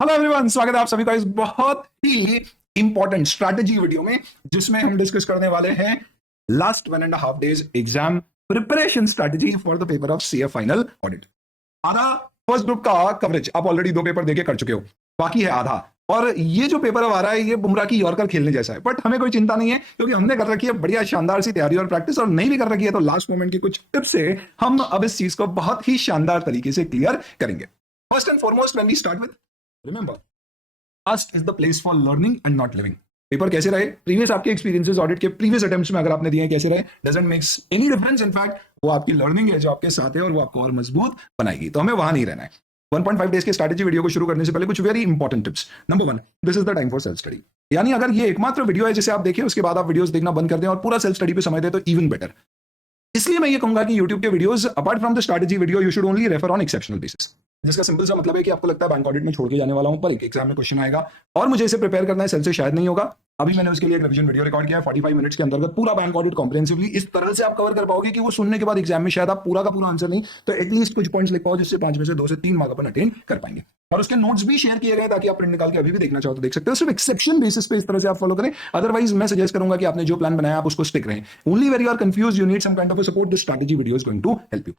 Hello everyone, स्वागत है आप सभी का इस बहुत ही इंपॉर्टेंट स्ट्रैटेजी वीडियो में, जिसमें हम डिस्कस करने वाले हैं last 1.5 days exam preparation strategy for the paper of CA final audit. आधा फर्स्ट ग्रुप का कवरेज आप ऑलरेडी 2 पेपर देके कर चुके हो, बाकी है आधा। और ये जो पेपर अब आ रहा है ये बुमराह की यॉर्कर खेलने जैसा है, बट हमें कोई चिंता नहीं है क्योंकि हमने कर रखी है बढ़िया शानदार सी तैयारी और प्रैक्टिस, और नहीं भी कर रखी है तो लास्ट मोमेंट की कुछ टिप्स से हम अब इस चीज को बहुत ही शानदार तरीके से क्लियर करेंगे। First and foremost when we start with, remember, past is the place for learning and not living. Paper कैसे रहे, प्रीवियस आपके एक्सपीरियंसेस ऑडिट के प्रीवियस अटेम्प्ट्स में अगर आपने दिए हैं कैसे रहे, doesn't makes any difference. In fact वो आपकी लर्निंग है जो आपके साथ है और वो आपको और मजबूत बनाएगी, तो हमें वहां नहीं रहना है। 1.5 डेज के स्ट्रैटेजी वीडियो को शुरू करने से पहले कुछ very important tips. Number 1, this is the time for self study. यानी अगर ये एकमात्र वीडियो है जिसे आप देखें उसके बाद आप वीडियोस देखना बंद कर दें और पूरा सेल्फ स्टडी पे समय दें तो इवन बेटर। इसलिए मैं ये कहूंगा कि YouTube के videos apart from the strategy video you should only refer on exceptional basis. जिसका सिंपल सा मतलब है कि आपको लगता है बैंक ऑडिट में छोड़ के जाने वाला हूं, पर एक एग्जाम में क्वेश्चन आएगा और मुझे इसे प्रिपेयर करना है, सेल से शायद नहीं होगा। अभी मैंने उसके लिए एक रिवीजन वीडियो रिकॉर्ड किया है 45 मिनट्स के अंतर्गत, पूरा बैंक ऑडिट कॉम्प्रिहेंसिवली इस तरह से आप कवर कर पाओगे कि वो सुनने के बाद एग्जाम में शायद आप पूरा का पूरा आंसर नहीं तो एटलीस्ट कुछ पॉइंट्स लिख पाओ, जिससे 5 में से 2 से 3 मार्क अपन अटेन कर पाएंगे। और उसके नोट्स भी शेयर किए गए ताकि आप प्रिंट निकाल के अभी भी देखना चाहो तो देख सकते हो। सिर्फ एक्सेप्शन बेसिस पे इस तरह से आप फॉलो करें, अदरवाइज मैं सजेस्ट करूंगा कि आपने जो प्लान बनाया आप उसको स्टिक रहें। Only where you are confuse you need some kind of a support, this strategy video is going to help you.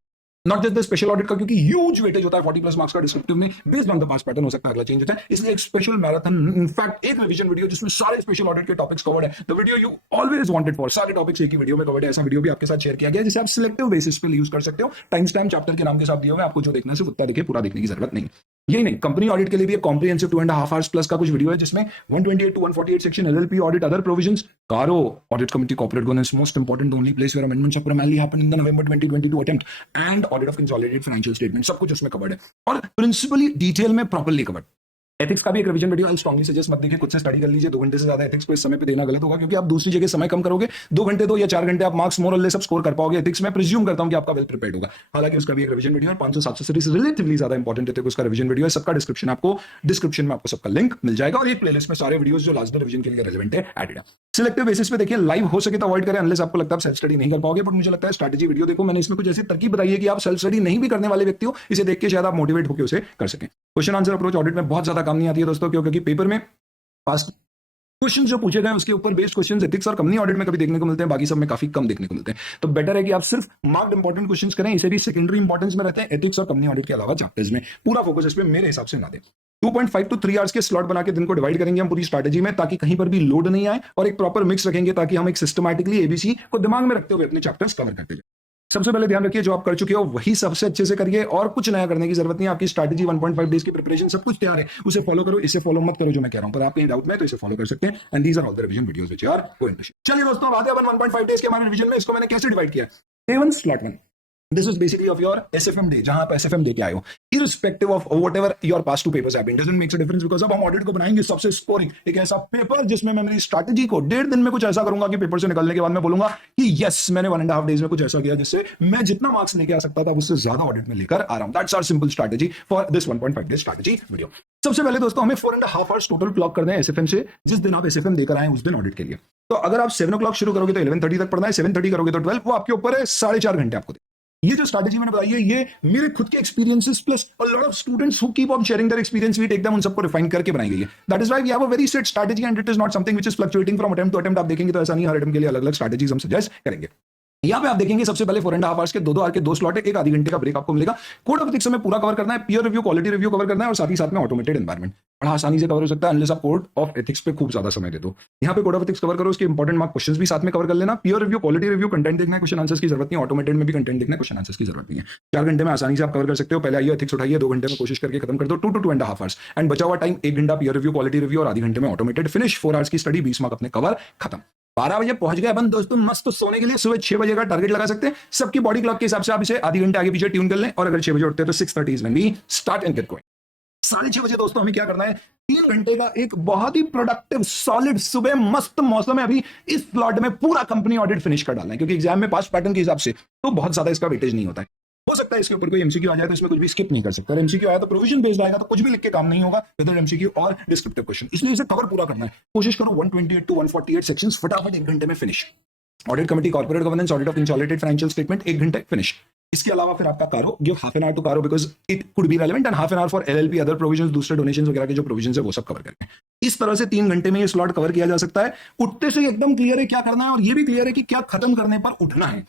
Not just the special audit का, क्योंकि ह्यूज वेटेज होता है 40+ मार्क्स का डिस्क्रिप्टिव में, based on the past pattern हो सकता है अगला चेंज होता है, इसलिए एक स्पेशल मैराथन, इनफैक्ट एक रिवीजन वीडियो जिसमें सारे स्पेशल ऑडिट के टॉपिक्स कवर्ड है, the video you always wanted for, सारे टॉपिक्स एक ही वीडियो में कवर्ड है। ऐसा वीडियो भी आपके साथ शेयर किया गया जिसे आप सिलेक्टिव बेसिस पे यूज कर सकते हो। टाइम स्टैम्प चैप्टर के नाम के साथ दिए हुए, आपको जो देखना है सिर्फ उतना देखिए, पूरा देखने की जरूरत नहीं। यही नहीं, कंपनी ऑडिट के लिए भी एक कॉम्प्रिहेंसिव 2.5 आवर्स प्लस का कुछ वीडियो है जिसमें 128 to 148 section LLP audit other provisions, CARO audit committee corporate governance most important only place where amendments have primarily happened in the November 2022 attempt and audit of consolidated financial statement, सब कुछ उसमें covered है और principally detail में properly covered. Ethics का भी एक revision video I strongly suggest मत देखिए, खुद से स्टडी कर लीजिए। 2 घंटे से ज्यादा एथिक्स को इस समय पे देना गलत होगा, क्योंकि आप दूसरी जगह समय कम करोगे। 2 घंटे 2 या 4 घंटे आप मार्क्स मोर और लेस सब स्कोर कर पाओगे। एथिक्स में प्रिज्यूम करता हूं कि आपका वेल प्रिपेयर्ड होगा। हालांकि उसका भी एक रिवीजन वीडियो है 500-700 सीरीज रिलेटिवली ज्यादा इंपॉर्टेंट है, उसका रिवीजन वीडियो है, सबका डिस्क्रिप्शन में आपको सबका लिंक मिल जाएगा और एक प्लेलिस्ट में सारे वीडियोस जो लास्ट रिवीजन के लिए रेलेवेंट है एडेड है। सिलेक्टिव बेसिस पे देखिए, लाइव हो सके तो अवॉइड करें अनलेस आपको लगता है सेल्फ स्टडी नहीं कर पाओगे, बट मुझे लगता है स्ट्रैटेजी वीडियो देखो, मैंने इसमें कुछ ऐसी तरकीब बताई है कि आप सेल्फ स्टडी नहीं भी करने वाले व्यक्ति हो, इसे देख के शायद आप मोटिवेट होकर उसे कर सकें। क्वेश्चन आंसर अप्रोच ऑडिट में बहुत ज्यादा काम नहीं आती है दोस्तों, क्योंकि पेपर में पास्ट क्वेश्चन जो पूछे गए उसके ऊपर बेस्ड क्वेश्चंस एथिक्स और कंपनी ऑडिट में कभी देखने को मिलते हैं, बाकी सब में काफी कम देखने को मिलते हैं। तो बेटर है कि आप सिर्फ मार्क्ड इंपॉर्टेंट क्वेश्चंस करें, इसे भी सेकेंडरी इंपॉर्टेंस में रहते हैं एथिक्स और कंपनी ऑडिट के अलावा चैप्टर्स में। पूरा फोकस इस पे मेरे हिसाब से ना दें। 2.5 to 3 आवर्स के स्लॉट बना के दिन को डिवाइड करेंगे हम पूरी स्ट्रैटेजी में, ताकि कहीं पर भी लोड नहीं आए, और एक प्रॉपर मिक्स रखेंगे ताकि हम एक सिस्टमैटिकली एबीसी को दिमाग में रखते हुए अपने चैप्टर्स कवर करते जाए। सबसे पहले ध्यान रखिए जो आप कर चुके हो वही सबसे अच्छे से करिए और कुछ नया करने की जरूरत नहीं है। आपकी स्ट्रैटेजी 1.5 डेज की प्रिपरेशन सब कुछ तैयार है, उसे फॉलो करो। इसे फॉलो मत करो जो मैं कह रहा हूं, पर आप कहीं डाउट में तो इसे फॉलो कर सकते हैं। And these are all the revision videos which are going to share. चलिए दोस्तों, बात है अपन 1.5 डेज के हमारे रिवीजन में। इसको मैंने कैसे डिवाइड किया? Day 1 slot 1, this is basically of your SFM day, जहां आप SFM देके आए हो, irrespective of whatever your past 2 papers have been, doesn't make a difference, because अब हम ऑडिट को बनाएंगे सबसे स्कोरिंग एक ऐसा पेपर जिसमें मैं मेरी स्ट्रैटेजी को 1.5 दिन में कुछ ऐसा करूंगा कि पेपर से निकलने के बाद मैं बोलूंगा कि यस मैंने 1.5 डेज में कुछ ऐसा किया जिससे मैं जितना मार्क्स लेके आ सकता था उससे ज्यादा ऑडिट में लेकर आ रहा हूं। That's our simple strategy for this 1.5 days strategy video. सबसे पहले दोस्तों हमें 4.5 आवर्स टोटल क्लॉक करना है SFM से, जिस दिन आप SFM देकर आए उस दिन ऑडिट के लिए। तो अगर आप 7 o'clock शुरू करोगे तो 11:30 तक पढ़ना है, 7:30 करोगे तो 12, वो आपके ऊपर है। 4.5 घंटे आपको। ये जो स्ट्रैटेजी मैंने बताई है ये मेरे खुद के experiences plus a lot of students who keep on sharing their experience, we take them, उन सबको रिफाइन करके बनाई गई है। That is why we have a very set strategy and it is not something which is fluctuating from attempt to attempt. आप देखेंगे तो ऐसा नहीं, हर अटेम्प्ट के लिए अलग अलग स्ट्रैटेजीज हम सजेस्ट करेंगे। यहाँ पे आप देखेंगे सबसे पहले 4.5 आवर्स के 2 आवर के 2 स्लॉट है, एक आधी घंटे का ब्रेक आपको मिलेगा। कोड ऑफ एथिक्स में पूरा कवर करना है, peer review, quality review cover करना है, और साथ ही साथ में ऑटोमेटेड एनवायरनमेंट बड़ा आसानी से कवर हो सकता है अनलेस आप कोड ऑफ एथिक्स पे खूब ज्यादा समय दे दो। यहाँ पे कोड ऑफ एथिक्स कवर करो, उसके इंपॉर्टेंट मार्क क्वेश्चंस भी साथ में कवर कर लेना। Peer review, quality review, content देखना है, क्वेश्चन आंसर्स की जरूरत नहीं, ऑटोमेटेड में भी कंटेंट देखना है, क्वेश्चन आंसर्स की जरूरत नहीं है। 4 घंटे में आसानी से आप कवर कर सकते हो। पहले आइए एथिक्स उठाइए, 2 घंटे में कोशिश करके खत्म कर दो, 2 to 2.5 आवर्स, एंड बचा हुआ टाइम 1 घंटा पीयर रिव्यू, क्वालिटी रिव्यू और आधी घंटे में ऑटोमेटेड फिनिश। 4 आवर्स की स्टडी, 20 मार्क अपने कवर, खत्म। 12 बजे पहुंच गए अपन दोस्तों मस्त सोने के लिए। सुबह 6 बजे का टारगेट लगा सकते हैं, सबकी बॉडी क्लॉक के हिसाब से आप इसे आधी घंटे आगे पीछे ट्यून कर लें, और अगर 6 बजे उठते हैं तो 6:30 is when we start and get going. 6:30 बजे दोस्तों हमें क्या करना है? 3 घंटे का एक बहुत ही प्रोडक्टिव सॉलिड सुबह मस्त मौसम है अभी, इस प्लॉट में पूरा कंपनी ऑडिट फिनिश कर डालना है, क्योंकि एग्जाम में पास पैटर्न के हिसाब से तो बहुत ज्यादा इसका वेटेज नहीं होता है। हो सकता है इसके ऊपर कोई एमसीक्यू आ जाए तो इसमें कुछ भी स्किप नहीं कर सकता। एमसीक्यू आया तो प्रोविजन बेस्ड आएगा तो कुछ भी लिख के काम नहीं होगा, वेदर एमसीक्यू और डिस्क्रिप्टिव क्वेश्चन, इसलिए इसे कवर पूरा करना है। कोशिश करो 128 to 148 सेक्शंस फटाफट 1 घंटे में finish. Audit committee, corporate governance, audit of consolidated financial statement 1 घंटे फिनिश। इसके अलावा फिर आपका CARO, give half an hour to CARO because it could be relevant, and half an hour for LLP, other provisions, दूसरे donations वगैरह के जो provisions है वो सब कवर करके। इस तरह से 3 घंटे में ये स्लॉट कवर किया जा सकता है। उठते से एकदम क्लियर है क्या करना है, और ये भी क्लियर है कि क्या खत्म करने पर उठना है।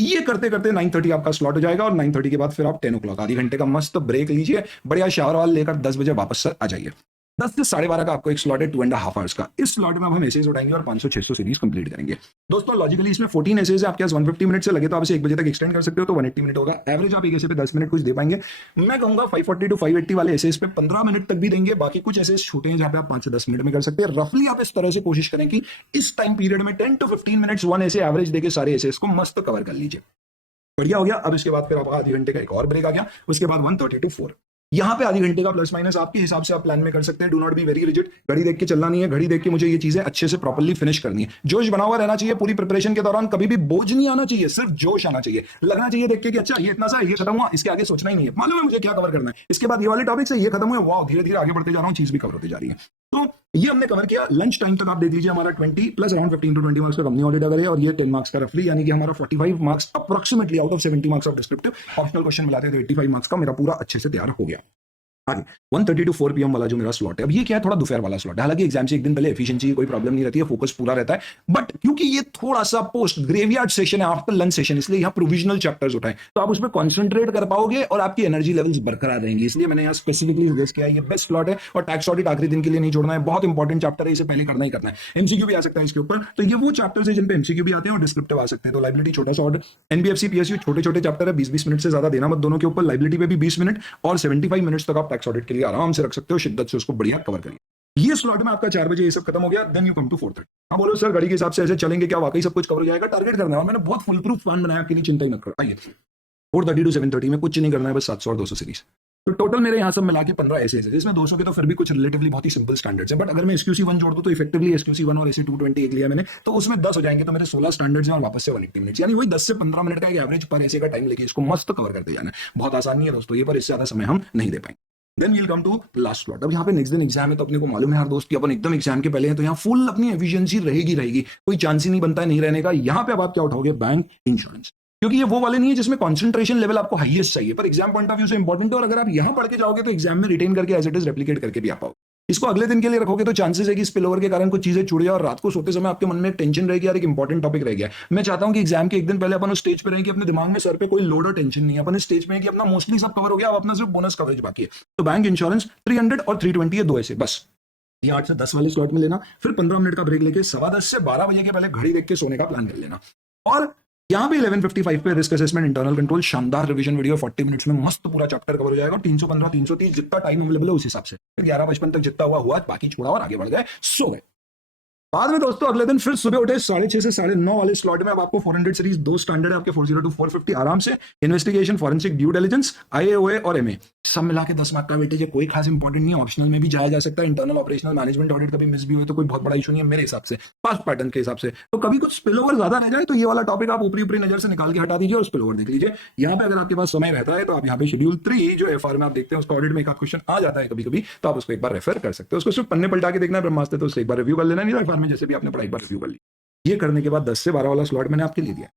ये करते करते 9:30 आपका स्लॉट हो जाएगा, और 9:30 के बाद फिर आप 10 o'clock आधी घंटे का मस्त ब्रेक लीजिए, बढ़िया शावर वाल लेकर 10 बजे वापस आ जाइए। 10 से 12:30 का आपको एक स्लॉट है 2.5 आवर्स का। इस स्लॉट में अब हम एसेज उठाएंगे और 500-600 सीरीज कंप्लीट करेंगे। दोस्तों लॉजिकली इसमें 14 एसेज है, आपके पास 150 मिनट से लगे तो आप इसे 1 बजे तक एक्सटेंड कर सकते हो, तो 180 मिनट होगा। एवरेज आप एक एसे पे 10 मिनट कुछ दे पाएंगे। मैं कहूंगा 540 to 580 वाले एसेज पे 15 मिनट तक भी देंगे, बाकी कुछ एसेज छोटे हैं जहां पे आप 5 से 10 मिनट में कर सकते हैं। रफली आप इस तरह से कोशिश करें कि इस टाइम पीरियड में 10 to 15 minutes one essay average देके सारे एसेज को मस्त कवर कर लीजिए। बढ़िया हो गया। अब इसके बाद फिर आपका आधी घंटे का एक और ब्रेक आ गया, उसके बाद 1:30 to 4। यहाँ पे आधी घंटे का प्लस माइनस आपके हिसाब से आप प्लान में कर सकते हैं। Do not be very rigid, घड़ी देख के चलना नहीं है, घड़ी देख के मुझे ये चीजें अच्छे से प्रॉपर्ली फिनिश करनी है। जोश बना हुआ रहना चाहिए पूरी प्रिपरेशन के दौरान, कभी भी बोझ नहीं आना चाहिए, सिर्फ जोश आना चाहिए। लगना चाहिए देख के कि अच्छा ये इतना सा ये खत्म हुआ, इसके आगे सोचना ही नहीं है, मालूम है मुझे क्या कवर करना है। इसके बाद ये वाले टॉपिक से ये खत्म हुए, वाह धीरे धीरे आगे बढ़ते जा रहा हूँ, चीज भी कवर होती जा रही है। तो ये हमने कवर किया। लंच टाइम तक आप देख लीजिए हमारा 20 प्लस अराउंड 15 to 20 मार्क्स का कंपनी ऑडिट अगर है, और ये 10 मार्क्स का रफली, यानी कि हमारा 45 marks approximately out of 70 marks of descriptive. Optional question मिलाते तो 85 मार्क्स का मेरा पूरा अच्छे से तैयार हो गया। 1:30 to 4 PM वाला जो मेरा स्लॉट है, अब ये क्या है, थोड़ा दोपहर वाला स्लॉट है। हालांकि एग्जाम से एक दिन पहले एफिशिएंसी की कोई प्रॉब्लम नहीं रहती है, फोकस पूरा रहता है, बट क्योंकि ये थोड़ा सा पोस्ट ग्रेवयार्ड सेशन है, आफ्टर लंच सेशन, इसलिए यहाँ प्रोविजनल चैप्टर्स उठाएं तो आप उसमें कॉन्सेंट्रेट कर पाओगे और आपकी एनर्जी लेवल्स बरकरार रहेंगे। इसलिए मैंने यहाँ स्पेसिफिकली सजेस्ट किया है, ये बेस्ट स्लॉट है। और टैक्स ऑडिट आखिरी दिन के लिए नहीं छोड़ना है, बहुत इंपॉर्टेंट चैप्टर है, इसे पहले करना ही करना है। एमसीक्यू भी आ सकता है इसके ऊपर, तो ये वो चैप्टर्स है जिन पे एमसीक्यू भी आते हैं और डिस्क्रिप्टिव आ सकते हैं। तो लाइबिलिटी छोटा सा ऑडिट, एनबीएफसी पीएसयू छोटे छोटे चैप्टर है, 20-20 मिनट से ज्यादा देना मत दोनों के ऊपर। लाइबिलिटी पे भी 20 मिनट और 75 मिनट्स तक आप टैक्स ऑडिट के लिए आराम से रख सकते हो, शिद्दत से उसको बढ़िया कवर करिए। ये स्लॉट में आपका 4 बजे ये सब खत्म हो गया, देन यू कम टू 4:30। हाँ बोलो सर घड़ी के हिसाब से ऐसे चलेंगे क्या, वाकई सब कुछ कवर हो जाएगा? टारगेट करना है, और मैंने बहुत फुल प्रूफ प्लान बनाया, आपके लिए चिंता ही मत करो। आइए 4:30 to 7:30 में कुछ नहीं करना है, बस 700 और 200 सीरीज। तो टोटल मेरे यहाँ सब मिला के 15 ऐसे है, जिसमें 200 के तो फिर भी कुछ रिलेटिवली बहुत ही सिंपल स्टैंडर्ड्स है, बट अगर मैं SQC1 जोड़ दूं तो इफेक्टिवली SQC1 और AC220 एक लिया मैंने, तो उसमें 10 हो जाएंगे, तो मेरे 16 स्टैंडर्ड्स हैं और वापस से 180 मिनट, यानी वही 10 से 15 मिनट का एक एवरेज पर ऐसे का टाइम लेके इसको मस्त कवर करते जाना है। बहुत आसान नहीं है दोस्तों ये, पर इससे ज्यादा समय हम नहीं दे पाएंगे। Then we'll come to last slot. अब यहाँ पे नेक्स्ट दिन एग्जाम है, तो अपने को मालूम है हर दोस्त कि अपन एकदम एग्जाम के पहले हैं, तो यहाँ फुल अपनी एफिशिएंसी रहेगी, कोई चांस ही नहीं बनता है नहीं रहने का। यहाँ पे अब आप क्या उठाओगे, बैंक इंश्योरेंस, क्योंकि ये वो वाले नहीं है जिसमें कंसंट्रेशन लेवल आपको हाईएस्ट चाहिए, पर एग्जाम पॉइंट ऑफ व्यू से इंपॉर्टेंट है। और अगर आप यहाँ पढ़ के जाओगे तो एग्जाम में रिटेन करके एज इट इज रेप्लिकेट करके भी आ पाओगे। इसको अगले दिन के लिए रखोगे तो चांसेस है कि स्पिल ओवर के कारण कुछ चीजें छूट जाए, और रात को सोते समय आपके मन में एक टेंशन रहेगी, यार एक इंपॉर्टेंट टॉपिक रह गया। मैं चाहता हूं कि एग्जाम के एक दिन पहले अपन उस स्टेज पे रहें कि अपने दिमाग में सर पे कोई लोड और टेंशन नहीं है, अपन इस स्टेज पे है कि अपना मोस्टली सब कवर हो गया, अब अपना सिर्फ बोनस कवरेज बाकी है। तो बैंक इंश्योरेंस 300 और 320 है, दो ऐसे बस। ये 8 से 10 वाले स्लॉट में लेना, फिर 15 मिनट का ब्रेक लेके 10:15 से 12 बजे के पहले घड़ी देख के सोने का प्लान कर लेना। और यहाँ पे 11:55 पे रिस्क असेसमेंट इंटरनल कंट्रोल, शानदार रिवीजन वीडियो, 40 मिनट्स में मस्त पूरा चैप्टर कवर हो जाएगा। 315 330 जितना टाइम अवेलेबल है उस हिसाब से, 11:55 तक जितना हुआ, बाकी छोड़ा और आगे बढ़ गए, सो गए। बाद में दोस्तों अगले दिन फिर सुबह उठे 6:30 से 9:30 वाले स्लॉट में अब आपको 400 सीरीज, 2 स्टैंडर्ड है आपके 40 to 450 आराम से। Investigation, forensic, due diligence, IAOA और MA सब मिला के 10 मार्क का वेटेज है, कोई खास इंपॉर्टेंट नहीं है, ऑप्शनल में भी जाया जा सकता है। इंटरनल ऑपरेशनल मैनेजमेंट ऑडिट कभी मिस भी हुए तो कोई बहुत बड़ा इशू नहीं है मेरे हिसाब से, पास्ट पैटर्न के हिसाब से। तो कभी कुछ स्पिल ओवर ज्यादा रह जाए तो ये वाला टॉपिक आप ऊपरी नजर से निकाल के हटा दीजिए और स्पिल ओवर देख लीजिए। यहाँ पे अगर आपके पास समय रहता है तो आप यहाँ पे शेड्यूल 3 जो FR में आप देखते हैं उसका ऑडिट में एक क्वेश्चन आ जाता है कभी कभी, तो आप उसको एक बार रेफर कर सकते हो। उसको सिर्फ पन्ने पलटा के देखना है ब्रह्मास्त्र, तो उससे एक बार रिव्यू कर लेना, नहीं तो FR में जैसे भी आपने पढ़ाई रिव्यू कर ली। ये करने के बाद 10 से 12 वाला स्लॉट मैंने आपके लिए दिया,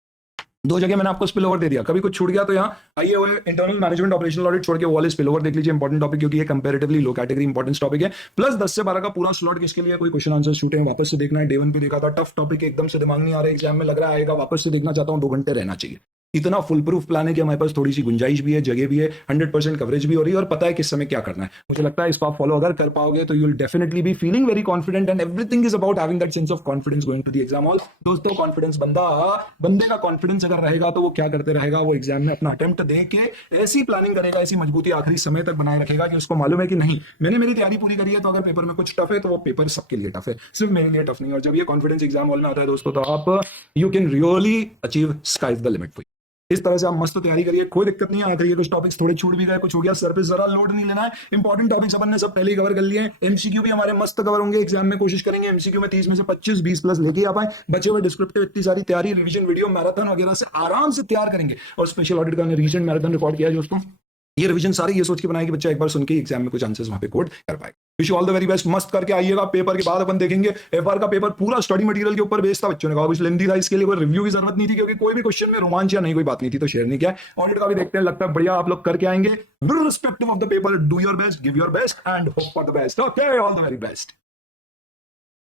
2 जगह मैंने आपको स्पिल ओवर दे दिया। कभी कुछ छूट गया तो यहाँ IAOA internal management operational audit छोड़ के वो वाले स्पिल ओवर देख लीजिए, इंपॉर्टेंट टॉपिक, क्योंकि ये कंपैरेटिवली लो कैटेगरी इंपॉर्टेंट टॉपिक है। प्लस 10 से 12 का पूरा स्लॉट किसके लिए, कोई क्वेश्चन आंसर छूटे हैं वापस से देखना है। डे 1 पे देखा था, टफ टॉपिक एकदम से दिमाग नहीं आ रहा है, एग्जाम में लग रहा है आएगा, वापस से देखना चाहता हूँ, 2 घंटे रहना चाहिए। इतना फुल प्रूफ प्लान है कि हमारे पास थोड़ी सी गुंजाइश भी है, जगह भी है, 100% कवरेज भी हो रही है, और पता है किस समय क्या करना है। मुझे लगता है इसको आप फॉलो अगर कर पाओगे तो you will definitely be feeling very confident, and everything is about having that sense of confidence going to the exam hall. दोस्तों कॉन्फिडेंस बंदे का कॉन्फिडेंस अगर रहेगा तो वो क्या करते रहेगा, वो एग्जाम में अपना अटेम्प्ट दे के ऐसी प्लानिंग करेगा, ऐसी मजबूती आखिरी समय तक बनाए रखेगा कि उसको मालूम है कि नहीं मैंने मेरी तैयारी पूरी करी है, तो अगर पेपर में कुछ टफ है तो वो पेपर सबके लिए टफ है, सिर्फ मेरे लिए टफ नहीं। और जब ये कॉन्फिडेंस एग्जाम हॉल में आता है दोस्तों, तो आप you can really achieve sky is the limit. इस तरह से आप मस्त तैयारी करिए, कोई दिक्कत नहीं है। आखिर ये कुछ टॉपिक्स थोड़े छूट भी गए, कुछ हो गया, सर पे जरा लोड नहीं लेना है। इंपॉर्टेंट टॉपिक्स अपन ने सब पहले ही कवर कर लिए। एमसीक्यू भी हमारे मस्त कवर होंगे एग्जाम में, कोशिश करेंगे एमसीक्यू में 30 में से 25 20 प्लस लेके आ पाए। बचे हुए डिस्क्रिप्टिव इतनी सारी तैयारी, रिवीजन वीडियो, मैराथन वगैरह से आराम से तैयार करेंगे। और स्पेशल ऑडिट का रीसेंट मैराथन रिकॉर्ड किया है दोस्तों, ये रिवीजन सारी ये सोच के बनाए कि बच्चा एक बार सुन के एग्जाम में कुछ आंसर्स वहां पे कोड कर पाए। Wish you all the very best, मस्त करके आइएगा। पेपर के बाद अपन देखेंगे, एफआर का पेपर पूरा स्टडी मटेरियल के ऊपर बेस्ड था, बच्चों ने कहा कुछ लेंथी था, इसके लिए कोई रिव्यू की जरूरत नहीं थी क्योंकि कोई भी क्वेश्चन में रोमांच या नहीं कोई बात नहीं थी, तो शेयर नहीं किया। ऑडिट का भी देखते हैं, लगता है बढ़िया आप लोग करके आएंगे। Respective of the paper, do your best, give your best and hope for the best. Okay, all the very best.